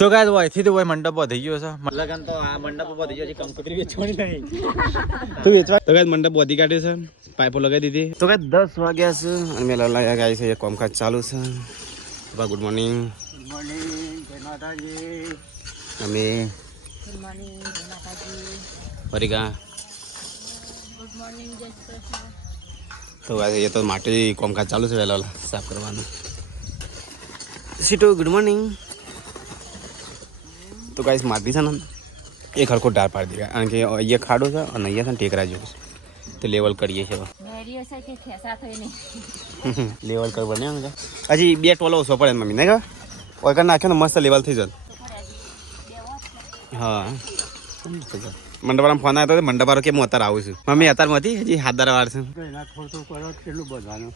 તો ગાય હોય તો હોય મંડપ થઈ ગયો છે લગન તો આ મંડપ ઉભો થઈ ગયો છે કંકોત્રી વેચવાની નહીં તો વેચવા તો ગાય મંડપ બોધી કાઢે છે પાઇપો લગાવી દીધી તો ગાય 10 વાગ્યા છે અને મેલા લાગ્યા ગાય છે કામકાજ ચાલુ છે બા ગુડ મોર્નિંગ જય માતાજી અમે ગુડ મોર્નિંગ જય માતાજી ફરીકા ગુડ મોર્નિંગ જય કૃષ્ણ તો ગાય એ તો માટી કામકાજ ચાલુ છે વેલા સાફ કરવાનું સીટો ગુડ મોર્નિંગ તો ગાઈસ માટી છે ને એક હરખો ડાર પાડી દે કારણ કે અહીંયા ખાડો છે અને અહીંયા છે ને ટેકરા જેવું છે તો લેવલ કરીએ છીએ લેવલ કરવા ને હજી 2 ટોલો ઓછો પડે મમ્મી નહીં ઓય કર નાખ્યો ને મસ્ત લેવલ થઈ જાય હા મંડપામાં ફોન આવ્યો તો મંડપારો કેમ અત્યારે આવું છું મમ્મી અત્યારમાં હતી હજી હાથ દારા વાર છે કેટલું બધવાનું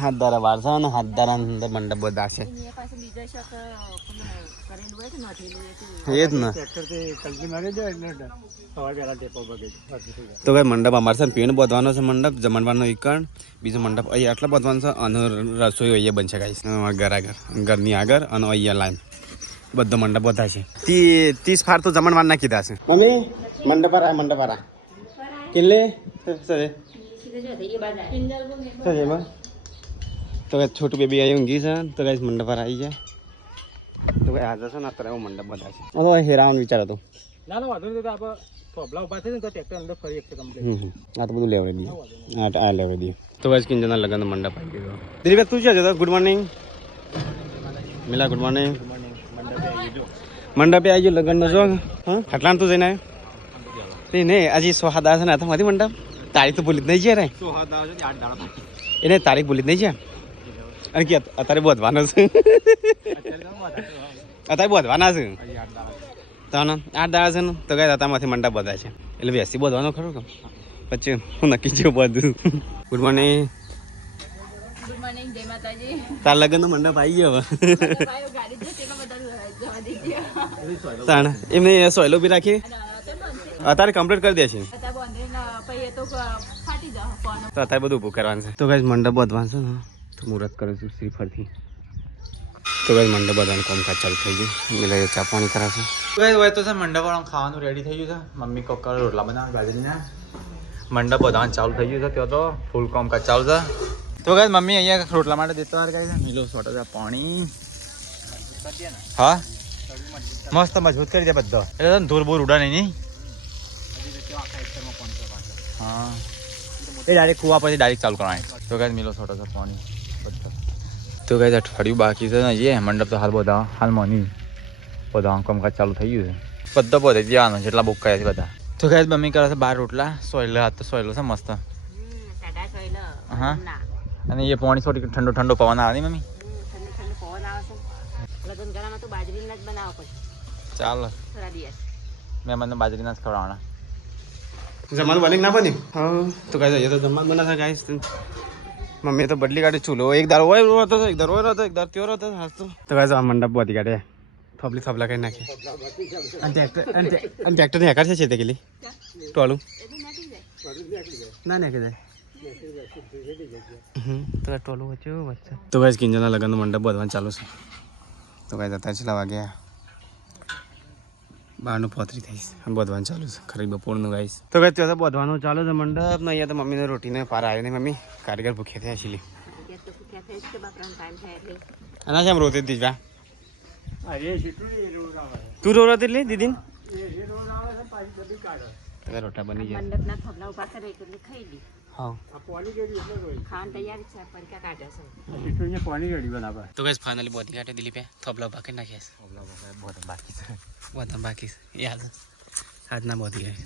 હાથ દારા વાર છે ને હાથ દારા અંદર મંડપ બધા છે એ જ ને તો ભાઈ મંડપ અમારે છે પીણ બધવાનો છે મંડપ જમણવાનો એકણ બીજો મંડપ અહીંયા આટલા બધવાનો છે અને રસોઈ અહીંયા બનશે ગાઈસ ઘર આગળ ઘરની આગળ અને અહીંયા લાઈન બધો મંડપ બધા છે 30 ફાર તો જમણવાર ના કીધા છે મમ્મી મંડપ આ કેટલે તો છોટું બેબી આવી ઊંઘી છે તો ગાઈસ મંડપ આવી જાય તો ભાઈ આજે છે ને અત્યારે મંડપ બધા છે તો હેરાવાનું વિચાર હતો ના વાંધો નહીં તો આપણે થોભલા ઉભા છે ને તો ટ્રેક્ટર અંદર ફરી એકશે કમ્પ્લીટ આ તો બધું લેવડી દઈએ આ લેવડી દઈએ તો ભાઈ કિંજના લગન મંડપ આવી ગયો દિલીપ તું છે ગુડ મોર્નિંગ મિલા ગુડ મોર્નિંગ મંડપે આવી ગયો લગનનો જો હા આટલા તું જઈને આવ્યો નહીં હજી સોહાદા છે ને હાથમાંથી મંડપ તારીખ તો ભૂલી જ નહીં છે રે એને તારીખ ભૂલી જ નહીં છે અને કે અત્યારે બોધવાનો છે અત્યારે બોધવાના છે તને 8 દાડા છે ને તો ગયા તામાંથી મંડપ બધા છે એટલે બેસી બોધવાનો ખરું કે પછી હું નક્કી છે બધું ગુડ મોર્નિંગ જય માતાજી તાર લગન નો મંડપ આવી ગયો હવે એમને સોયલો બી રાખી અત્યારે કમ્પ્લીટ કરી દે છે તો અત્યારે બધું ઊભું કરવાનું છે તો કઈ મંડપ બધવાનું છે ને તો મુહૂર્ત કરું છું શ્રીફળથી તો કઈ મંડપ બધવાનું કામકાજ ચાલુ થઈ ગયું એટલે ચા પાણી કરાવશું તો કઈ હોય તો છે મંડપ વાળા ખાવાનું રેડી થઈ ગયું છે મમ્મી કોકર રોટલા બનાવે બાજરીના મંડપ બધવાનું ચાલુ થઈ ગયું છે ત્યાં તો ફૂલ કામકાજ ચાલુ છે તો કઈ મમ્મી અહીંયા રોટલા માટે દેતો વાર કઈ મિલો સોટો છે પાણી હા મસ્ત મજબૂત કરી દે બધો એટલે ધૂળ બોર ઉડા નહીં હા એ ડાયરેક્ટ કુવા પછી ડાયરેક્ટ ચાલુ કરવાની તો કઈ મિલો છોટો છે પાણી બધો તો કઈ અઠવાડિયું બાકી છે ને એ મંડપ તો હાલ બધા હાલમાં નહીં બધા કામકાજ ચાલુ થઈ ગયું છે બધો બધે જવાનું જેટલા બુક કર્યા છે બધા તો કઈ મમ્મી કરે છે 12 રોટલા સોયલો હાથ તો સોયલો છે મસ્ત હા અને એ પાણી થોડી ઠંડો પવન આવે ને મમ્મી ચાલો મહેમાનને બાજરીના જ ખવડાવવાના જમવાનું બની ના બની હા તો ગાઈસ તો જમવાનું બનાવે ગાઈસ મમ્મી તો બદલી કાઢે ચૂલો એક દાર હોય હતો એક દાર હોય હતો એક દાર ત્યોર હતો હાસ્તો તો ગાઈસ આ મંડપ બધી કાઢે થબલા કરી નાખે અને ટ્રેક્ટર ને હેકાર છે તે કેલી ટોલું ના નાખી જાય તો ટોલું વચ્ચે તો ગાઈસ કિંજના લગનનો મંડપ બધવાનું ચાલુ છે તો ગાઈસ અત્યારે છેલ્લા વાગ્યા 12:35 થઈશ બધવાનું ચાલુ છે ખરી બપોરનું ગાઈસ તો ગાઈસ ત્યાં બધવાનું ચાલુ છે મંડપ ને અહીંયા તો મમ્મીને રોટીને પાર આવ્યો ને મમ્મી કારીગર ભૂખ્યા થયા છીએ આના છે આમ રોતી જ વા તું રો રોતી લે દીદી રોટા બની જાય હા તો ગાઈસ ફાઇનલી બોધી કાઢે દિલીપે થોબલા બાકી નાખ્યા બાકી છે બધા બાકી છે યાદ આજના બોધી ગઈ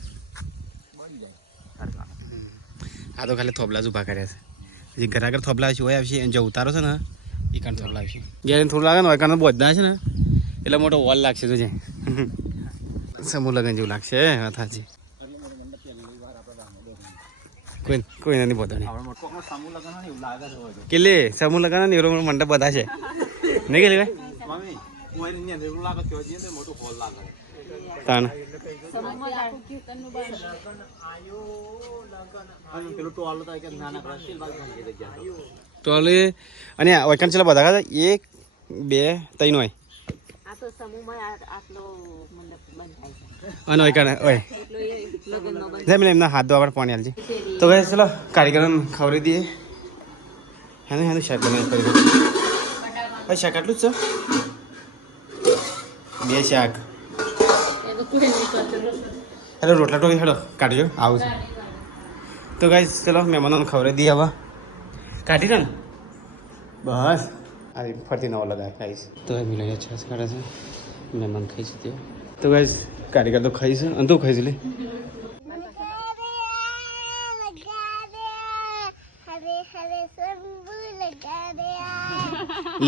આ તો ખાલી થોબલા જ ઉભા કર્યા છે જે ઘર આગળ થોબલા આવશે હોય આવશે જે ઉતારો છે ને એ કારણે થોબલા આવશે ગેર થોડું લાગે ને હોય કારણ બોધના છે ને એટલે મોટો વોલ લાગશે તો જે સમૂહ લગન જેવું લાગશે થાજી કોઈ નથી પોતાની કેટલે સમૂહ લગન ને એવો મંડપ બધા છે નહીં કે તાન ટોલે અને વૈકન ચલા બધા 1 2 3 હોય અને ઓય કાણે ઓય જમીન એમના હાથ ધોવા પર પાણી આલજે તો ગાઈસ ચલો કારીગરોને ખવડાવી દઈએ હેને શાક બનાવી કરી ભાઈ શાક આટલું જ છે 2 શાક હેલો રોટલા તો હેડો કાઢજો આવું છે તો ગાઈસ ચલો મહેમાનોને ખવડાવી દઈએ હવે કાઢી ને બસ આ ફરતી નવો લગાય ખાઈશ તો મિલાઈ છાસ કાઢે છે મહેમાન ખાઈ છે તે તો ગાઈસ કારીગર તો ખાઈ છે અને તું ખાઈ છે લે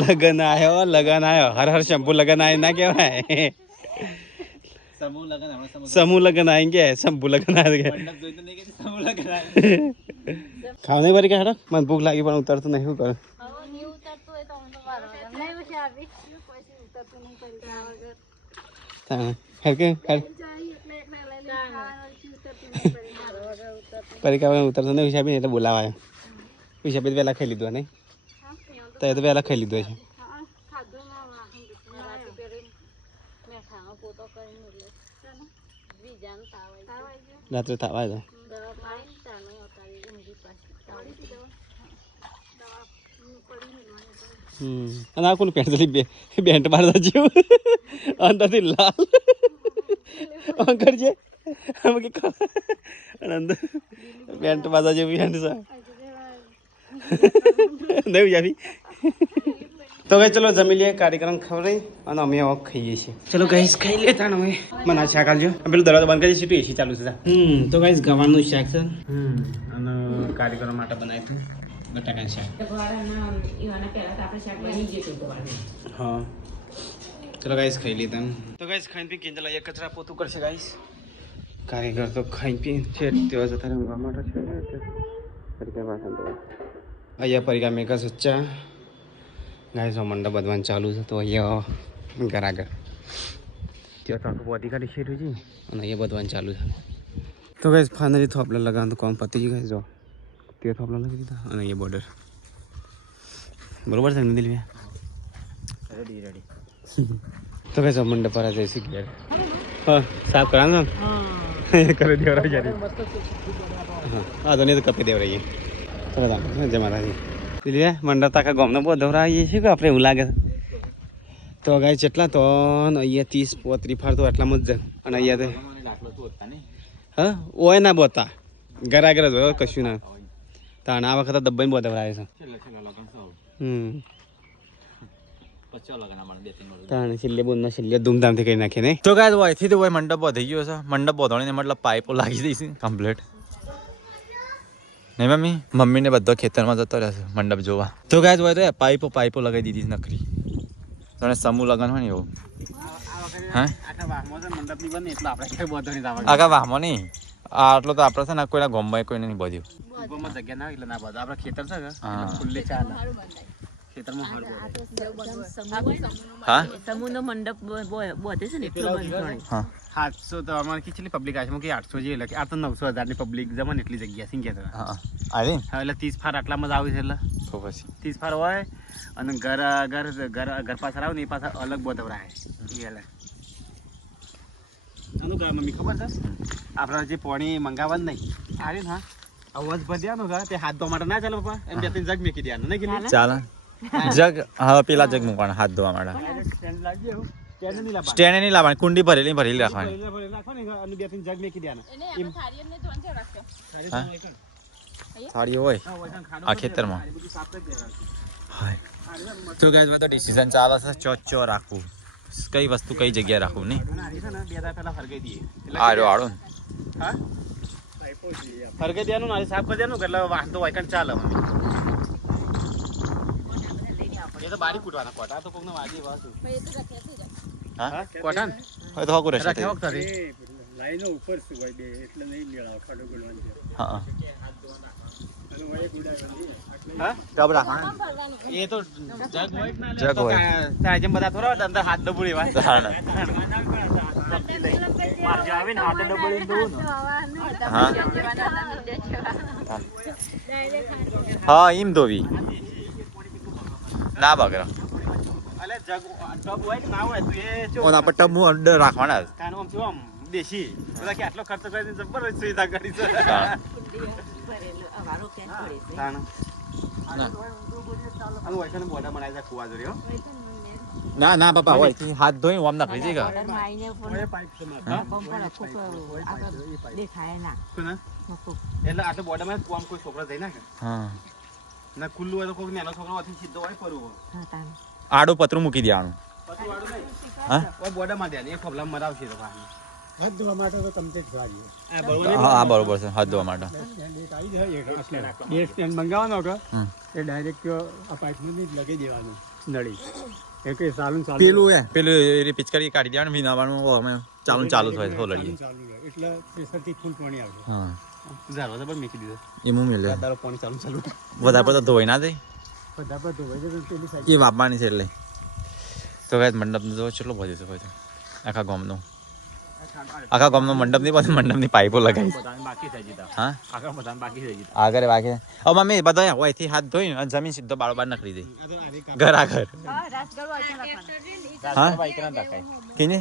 लगन आयो हर हर शंभू लगन आए ना क्या है समूह लगन आएंगे शंभू लगन आएंगे खाने बारी क्या हटो मन भूख लगी पर उतर तो नहीं हो कर हर के हर परिका उतर तो नहीं हिसाबी એટલે બોલાવાય હિસાબે વેલા ખાઈ લીધો નહીં તો એ તો વેલા ખાઈ લીધો છે રાત્રે થવા જાય અને આ કોણ પેન્ટ બેન્ટ મારતા જેવું અંદરથી લાલ અંકર છે અંદર પેન્ટ બાજા જેવી પેન્ટ છે નહીં જાવી તો ગઈ ચલો જમી લઈએ કાર્યક્રમ ખવડાવી અને અમે હવે ખાઈએ છીએ ચલો ગાઈસ ખાઈ લેતા ને હવે મને આ શાક આલજો પેલું દરવાજો બંધ કરી સીટું એસી ચાલુ છે તો ગાઈસ ગવાનું શાક છે અને કાર્યક્રમ માટે બનાવ્યું હતું બટાકાનું શાક હા ચલો ગાઈસ ખાઈ લેતા તો ગાઈસ ખાઈને પી કિંજલ એક કચરા પોતું કરશે ગાઈસ કારીગર તો ખાઈ પી છે તેવા જતા રમવા માટે છે પરિકા વાસણ તો અહીંયા પરિકા મેકા સચ્ચા ગાઈસ મંડપ બધવાનું ચાલુ છે તો અહીંયા ઘર આગળ ત્યાં તો આખું બોડી કાઢી શેઠું છે અને અહીંયા બધવાનું ચાલુ છે તો ગાઈસ ફાઇનલી થોપલા લગાવવાનું તો કોમ પતી ગયું ગાઈસ જો તે થોપલા લગાવી દીધા અને અહીંયા બોર્ડર બરોબર છે ને દિલભાઈ રેડી તો ગાઈસ મંડપ પર જઈશું ઘેર હા સાફ કરાવવાનું કરી દેવરા જારી હા તો નહીં તો કપી દેવરાઈએ તો બધા જય માતાજી દિલભાઈ મંડપ તાકા ગામનો બહુ દોરાવીએ છીએ કે આપણે એવું લાગે તો ગાય જેટલા તો અહીંયા 30-35 ફાર તો આટલામાં જ અને અહીંયા તો હા ઓય ના બોતા ઘર આગળ જ હોય કશું ના તાણ આ વખતે દબ્બાઈને બહુ દોરાવે છે તાણ છેલ્લે બોલમાં છેલ્લે ધૂમધામથી કરી નાખીએ નહીં તો ગાય વયથી તો મંડપ થઈ ગયો છે મંડપ બોધણીને મતલબ પાઇપો લાગી દઈશ કમ્પ્લીટ નહીં મમ્મીને બધો ખેતરમાં જતો રહેશે મંડપ જોવા તો ગાય હોય તો પાઇપો લગાવી દીધી નકરી તને સમૂહ લગન હોય ને એવું હા આખા વાહમાં નહીં આટલો તો આપણે છે ને કોઈના ગોમમાં કોઈને નહીં બધું જગ્યા ના એટલે ના બધું આપણે ખેતર છે ખુલ્લે ચાલે હા સમૂહનો મંડપ બોધે છે ને એટલો હા 700 તો અમારે કેટલી પબ્લિક આવે છે કે 800 જે એટલે આ તો 900,000 ની પબ્લિક જમણ એટલી જગ્યા સિંગ્યા હા આવે એટલે 30 ફાર આટલામાં જ આવે છે એટલે તો પછી 30 ફાર હોય અને ઘર પાછળ આવે ને એ પાછળ અલગ બોધવરાય એટલે આનું ગામ મમ્મી ખબર છે આપણે જે પાણી મંગાવવાનું નહીં આવે ને હા અવાજ ભર્યાનો ઘર તે હાથ ધોવા માટે ના ચાલે પપ્પા એમ બે ત્રણ જગ મેકી દેવાનું નહીં કે ચાલે જગ હા પેલા જગ મૂકવાના હાથ ધોવા માટે સ્ટેન્ડ લાગી એવું સ્ટેન્ડ નહીં લાવવાની કુંડી ભરેલી રાખવાની અને બે ત્રણ જગ મેકી દેવાના થાળી હોય આ ખેતરમાં તો ગાઈસ બધો ડિસિઝન ચાલે છે ચો રાખવું કઈ વસ્તુ કઈ જગ્યાએ રાખવું નહીં આડો હા હરગઈ દેવાનું ને સાફ કરી દેવાનું એટલે વાંધો હોય કારણ ચાલે એ તો બારી કૂટવાના કોટા તો કોકને વાજી વાસુ હા કોટા ને હવે તો હોકું રહેશે લાઈનો ઉપર શું હોય બે એટલે નહીં મેળાવ ખાડો ગોળવાનું હા હા ડબરા એ તો જગ હોય ત્યાં જેમ બધા થોડા અંદર હાથ ડબુડી વાત હા એમ ધોવી ના બગડા ઓન આપણે ટબ અંદર રાખવાના જ. દેશી બધા કે આટલો ખર્ચો કરીને જબરદસ્ત સુવિધા કરી છે બોડા બનાવી જાય કુવા જોડે ના ના બાપા હોય હાથ ધોઈ આમ નાખી દે કા એટલે આટલો બોડામાં કુવામાં કોઈ છોકરા જઈ નાખે હા ના ખુલ્લું હોય તો કોઈ નાનો છોકરો હતી સીધો હોય પડવું આડું પતરું મૂકી દેવાનું હા બોડામાં ધ્યાન એ ખોબલા મરાવશે તો હાથ ધોવા માટે તો કમ્પ્લીટ ગાડી હા બરોબર છે હાથ ધોવા માટે બે સ્ટેન્ડ મંગાવવાનો કે એ ડાયરેક્ટ આ પાઇપનું જ લગાવી દેવાનું નળી એ કે ચાલુ પેલું એ પિચકારી કાઢી દેવાનું વિનાવાનું અમે ચાલુ થાય હોલડીએ ચાલુ એટલે પ્રેશરથી ફૂલ પાણી આવે હા ઝાડવા પર મૂકી દીધો એમાં મેલે તારો પાણી ચાલુ વધારે તો ધોઈ ના દે બધા પર ધોવાઈ જાય પેલી સાઈડ એ વાપવાની છે એટલે તો કઈ મંડપ જો કેટલો બધો છે ભાઈ આખા ગામનો મંડપ ની પાછું મંડપની પાઇપો લગાવી બાકી થઈ જતા હા આગળ બધા બાકી થઈ જતા આગળ બાકી હવે મમ્મી બધા હોયથી હાથ ધોઈ અને જમીન સીધો બારોબાર નખરી દે ઘર આગળ હા કેને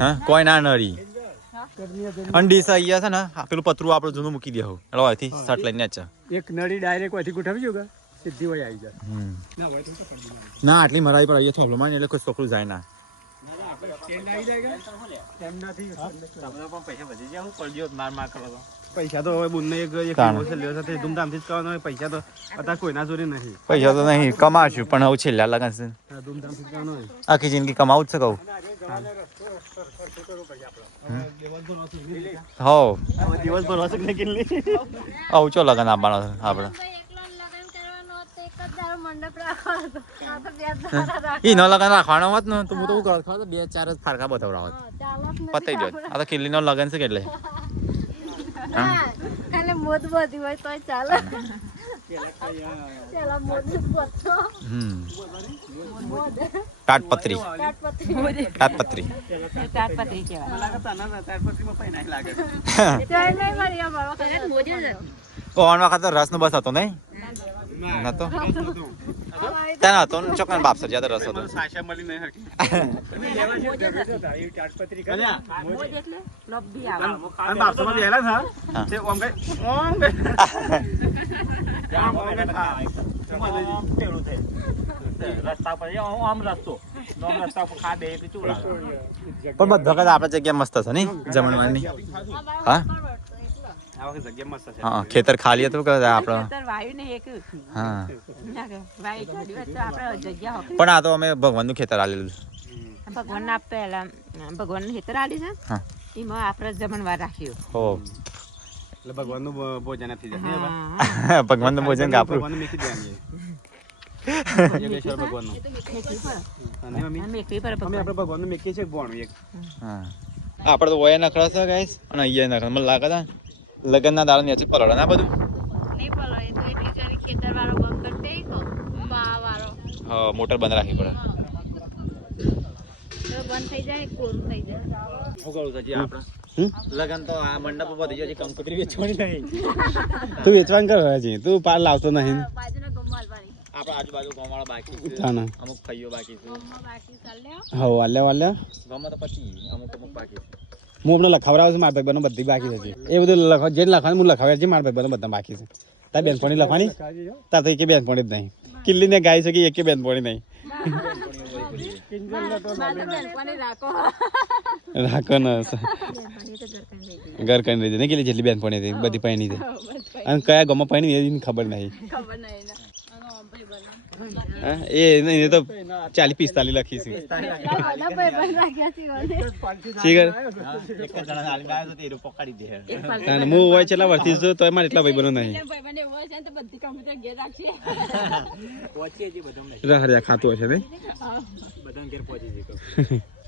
હા કોઈ ના નરી અંડી અહીંયા છે ને પેલું પતરું આપણું જૂનું મૂકી દે હું એટલે હોયથી શર્ટ લઈને જ એક નળી ડાયરેક્ટ અહીંથી ગોઠવી જો કે સીધી વળી આવી જાય ના આટલી મરાઈ પર અહીંયા થોડું માને એટલે કોઈ છોકરું જાય ના પૈસા તો હવે બુનને એક ધૂમધામથી જ કરવાનો હોય પૈસા તો અત્યારે કોઈના જોડે નહીં પૈસા તો નહીં કમાશું પણ હવે છેલ્લા લગન છે ધૂમધામથી જ કરવાનો હોય આખી જિંદગી કમાવું જ છે કહું હો દિવસ ભરવા છે કેટલી આવું ચો લગન આપવાનો આપણે ઈ ન લગન રાખવાનો હોત ને તો હું તો શું કરત ખબર 2-4 જ ફારકા બતાવડાવત પતાઈ દો આ તો કિલ્લી નો લગન છે એટલે ખાલી મોદ બધી હોય તોય ચાલે ચાલો મોદ બતો તાટપત્રી તાટપત્રી કહેવાય તાટપત્રીમાં પૈ નહીં લાગે ચાલ નહીં મારી આ બાબા કરે મોજ જ કોણ વખત રસ નો બસ હતો નહીં નતો ત્યાં હતો ને ચોકન બાપ સર જ્યાં રસ હતો સાશા મળી નહીં હરકી મોજ એટલે લબ્બી આવે અને બાપસામાં બેલા થા તે ઓમ ગઈ રસ્તા પર આમ રસ્તો ખા દે પણ બધા વખત આપડે જગ્યા મસ્ત છે નહીં જમણવાની હા આ વખત જગ્યા મસ્ત છે હા ખેતર ખાલી હતું કે આપડે વાયુ ને એક હા વાયુ છોડી તો આપણે જગ્યા હોય પણ આ તો અમે ભગવાનનું ખેતર આલેલું ભગવાન આપ પહેલા ભગવાન ખેતર આલી છે હા એમાં આપણે જમણવાર રાખ્યું હો એટલે ભગવાનનું ભોજન આપી દે ભગવાનનું ભોજન કાપરું ભગવાનનું મેકી દેવાની ભગવાનનું અને મેકરી પર અમે આપણે ભગવાનનું મેકીએ છીએ બોણું એક હા આપણે તો વયા નખરા છે ગાઈસ અને અહીંયા નખરા મને લાગે છે લગનના દાડા નેચી પલળે ના બધું નહીં બોલો એ તો એટલી કરી ખેતર વાળો બંધ કરતે કો બા વાળો હા મોટર બંધ રાખવી પડે તો બંધ થઈ જાય કોરું થઈ જાય શું કરું છે આપણે લગન તો આ મંડપ ઉપર થઈ ગયો કંકોત્રી વેચવાની નહીં તું વેચવાનું કર છે તું પાર લાવતો નહીં બાજુના ગમવાલવાની આપણે આજુબાજુ ગામવાળા બાકી છે તાના અમુક ભાઈઓ બાકી છે બાકી ચાલ્યો હા વાલ્યા ગામમાં તો પછી અમુક બાકી છે હું હમણાં લખાવડાવું છું મારા ભાઈ બધી બાકી છે એ બધું લખવા જે લખવાનું હું લખાવ્યા છે મારા ભાઈ બધા બાકી છે તાર બેનપણી લખવાની તાર તો એક બેનપણી જ નહીં કિલ્લી ને ગાય છે કે એક બેનપણી નહીં રાખો ને ઘર કઈ રહી ને કેટલી જેટલી બેનપણી હતી બધી પહેણી છે અને કયા ગામમાં પહેણી એની ખબર નહીં એ નહીં તો 40-45 લખી છે હું હોય છેલ્લા વર્ષથી છું તો એમાં એટલા ભાઈ બનો નહીં ખાતું હશે નહીં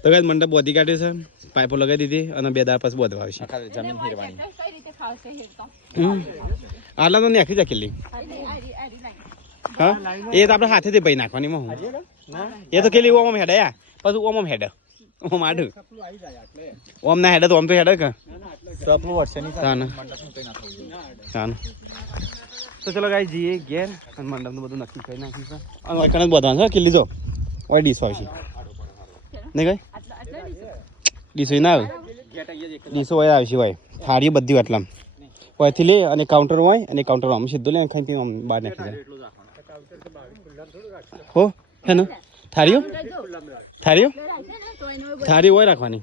તો કઈ મંડપ બોધી કાઢ્યું છે પાઇપો લગાવી દીધી અને 2 દાડા પછી બોધવા આવશે જમીન હીરવાની આટલા તો નાખી જા કિલ્લી હા એ તો આપણે હાથેથી ભાઈ નાખવાની હું એ તો કેલી ઓમ હેડ યા પછી ઓમ હેડ ઓમ આડું ઓમ ના હેડ તો ઓમ તો હેડ કે સપનું વર્ષની તાન તાન તો તો ચલો ગાઈ જઈએ ઘેર અને મંડપનું બધું નક્કી કરી નાખ્યું છે અને હોય કણ જ બધવાનું છે કિલ્લી જો હોય ડીશ હોય છે નહીં કઈ ડીશો ના આવે ડીશો હોય આવશે હોય થાળીઓ બધી હોય એટલામ હોયથી લે અને કાઉન્ટર હોય અને કાઉન્ટર આમ સીધું લે ખાઈ આમ બહાર નાખી જાય હો હે ને થાળીઓ થાળીઓ થાળી હોય રાખવાની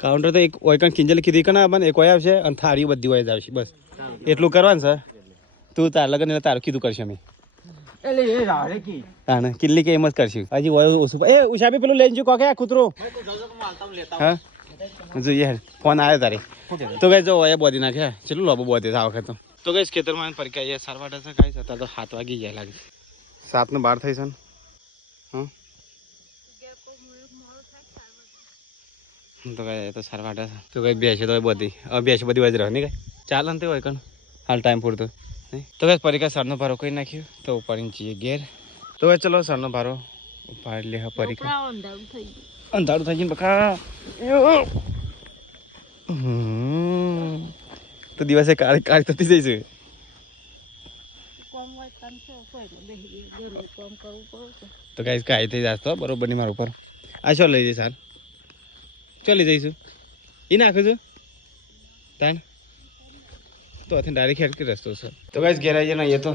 કાઉન્ટર તો એક હોય કણ ખીંજલ કીધી કે ના બને એક હોય આવશે અને થાળીઓ બધી હોય જ આવશે બસ એટલું કરવાનું સર તું તાર લગન એટલે તારું કીધું કરશે અમે તાને કિલ્લી કે એમ જ કરશું હજી હોય ઓછું એ ઉષાબી પેલું લઈને જો કોકે કૂતરો હા જોઈએ ફોન આવ્યો તારે તો કઈ જો હોય બોધી નાખે ચેટલું લોબો બોધી આ વખત તો કઈ ખેતરમાં ફરી કઈ સારવાટા છે કઈ હતા તો 7 વાગી જાય લાગે 7 ને 12 થઈ છે ને હા તો કઈ તો સારવાટા છે તો કઈ બેસે તો બધી બેસે બધી વજ રહે નહીં કઈ ચાલે ને તે હોય કણ હાલ ટાઈમ પૂરતો નહીં તો કઈ પરીકા સરનો ભારો કરી નાખ્યું તો ઉપાડીને જઈએ ઘેર તો કઈ ચલો સરનો ભારો ઉપાડી લે પરીકા અંધારું થઈ ગયું બકા તો દિવસે કાળી કાળી થતી જઈ છે તો કઈ કાઈ થઈ જતો બરોબર ની મારા ઉપર આ શું લઈ જઈશ હાલ ચાલી જઈશું એ નાખું છું તાન તો અત્યારે ડાયરેક્ટ હેડ કે રસ્તો છે તો કઈ ઘેર આવી જાય ને એ તો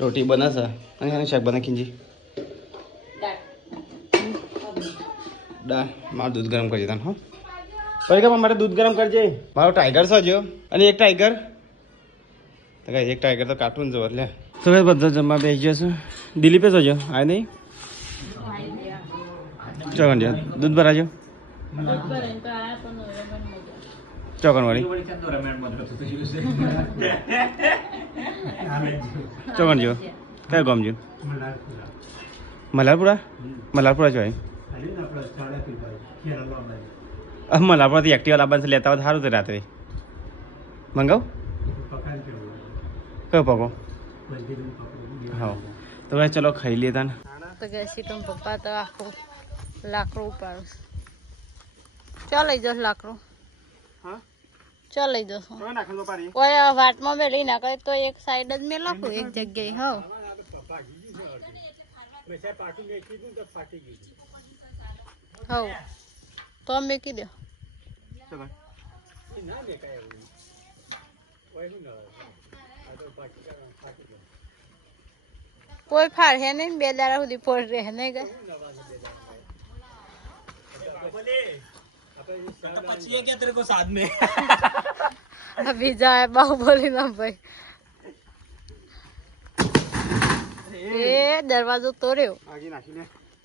રોટી બનાવશે અને એને શાક બના ખીંજી દાળ મારું દૂધ ગરમ કરી દેતા હો પરીક્ષામાં મારે દૂધ ગરમ કરજે મારો ટાઈગર છે જો અને એક ટાઈગર તો કઈ એક ટાઈગર તો કાર્ટૂન જો એટલે તો કઈ બધા જમવા બેસી જશે દિલીપે જોજો આ નહીં ચોકન જો દૂધ ભરાજો ચોકન વાળી ચોકન જો કયા ગામ જો મલારપુરા મલારપુરા જો મલારપુરાથી એક્ટિવા લાવવાનું છે લેતા હોય સારું છે રાત્રે મંગાવ કયો પકો હા તો ભાઈ ચલો ખાઈ લેતા ને તો ગેસી તો પપ્પા તો આખું લાકડું ઉપાડું ચાલ લઈ જશ લાકડું ચાલ લઈ જશો કોઈ વાટમાં મેં લઈ નાખે તો એક સાઈડ જ મેં લખું એક જગ્યાએ હા હવ તો મેકી દો કોઈ ફાર હે નહીં 2 દાડા સુધી ફોડ રહે નહીં ગઈ अभी जाए बाहुबली ना भाई ए दरवाજો तोड़्यो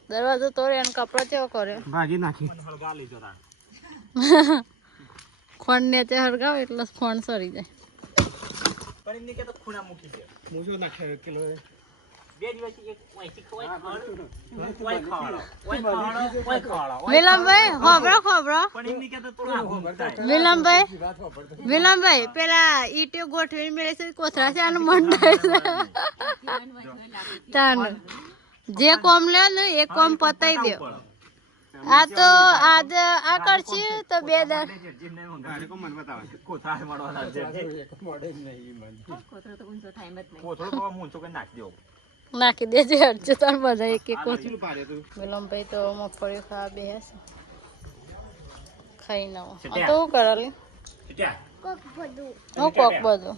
दरवाજો तोड़े અને કપડા ચેવો કર્યો ભાગી નાખી ખોણ નીચે હરગાવ એટલે ખોણ સરી જાય પણ એમને કે તો ખૂણા મૂકી દે મૂજો નાખે કિલો 2 દિવસથી એક વાઈથી ખવાય વિલમભાઈ હોબરો પણ એમને કે તો થોડા વિલમભાઈ પેલા ઈટીઓ ગોઠવીને મેળે છે કોથરા છે અને મંડાય છે તાન જે કોમ લે ને એ કોમ પતાઈ દો આ તો આજ આ કરશે તો 2 દાડ મન બતાવે કોથરા મળવાના છે મોડે નહીં મન કોથરો તો ઊંચો ટાઈમ જ નહીં કોથરો તો ઊંચો કરી નાખી દેવો નાખી દેજે હરજો તાર બધા એક એક કોથરું વિલમભાઈ તો મગફળી ખાવા બેસે ખાઈ ના તો હું કરાલી કોક બધું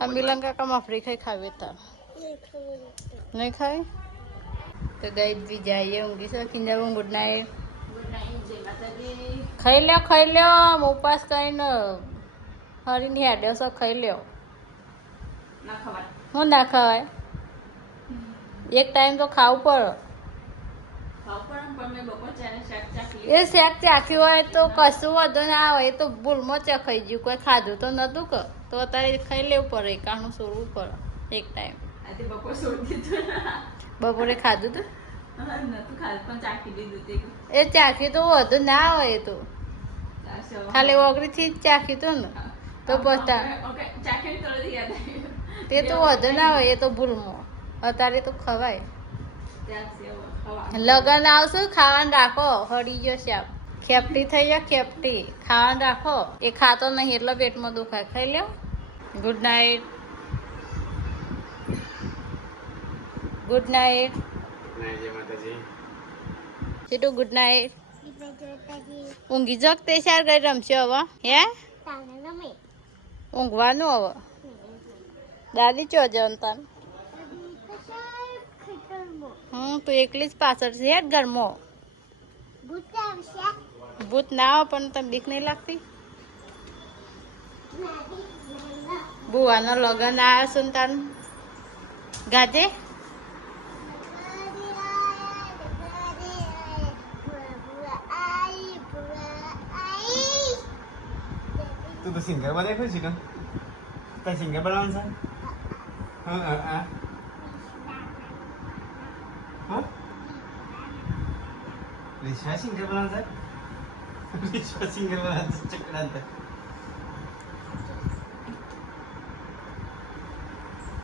આ મિલન કાકા મફરી ખાઈ ખાવી તાર નહીં ખાવી તો ગઈ બી જઈએ ઊંઘી છે કિંજલ ગુડ નાઇટ ખાઈ લ્યો ઉપવાસ કરીને હરીને હેડ્યો છે ખાઈ લ્યો હું ના ખવાય એક ટાઈમ તો ખાવું પડે એ શેક ચાખ્યું હોય તો કશું વધુ ના હોય તો ભૂલમાં ચખાઈ ગયું કોઈ ખાધું તો નતું કે તો અત્યારે ખાઈ લેવું પડે એકાણું છોડવું પડે એક ટાઈમ બપોરે ખાધું તું એ ચાખ્યું તો વધુ ના હોય એ તો ખાલી ઓગળીથી જ ચાખ્યું તું ને તો પછી તે તો વધુ ના હોય એ તો ભૂલમાં અત્યારે તો ખવાય લગન આવશે ખાવાનું રાખો હળી ગયો શાક ખેપટી થઈ જાય ખેપટી ખાવાનું રાખો એ ખાતો નહીં એટલે પેટમાં દુખાય ખાઈ લ્યો ગુડ નાઇટ ગુડ નાઇટ ચીટુ ગુડ નાઇટ ઊંઘી જગ તે શાર ગઈ રમશે હવે હે ઊંઘવાનું હવે દાદી ચો જનતા તું એકલી જ પાછળ છે હેડ ઘરમાં ભૂત ના આવે પણ તને બીક નહીં લાગતી બુવાનો લગન આવ્યો છે ને તાર ગાજે તું તો સિંગર બનાવી ખુશી ને તારે સિંગર બનાવવાનું છે હા હા હા હા રિશ્વા સિંગર બનાવવાનું છે રિશ્વા સિંગર બનાવવાનું છે ચક્રાંત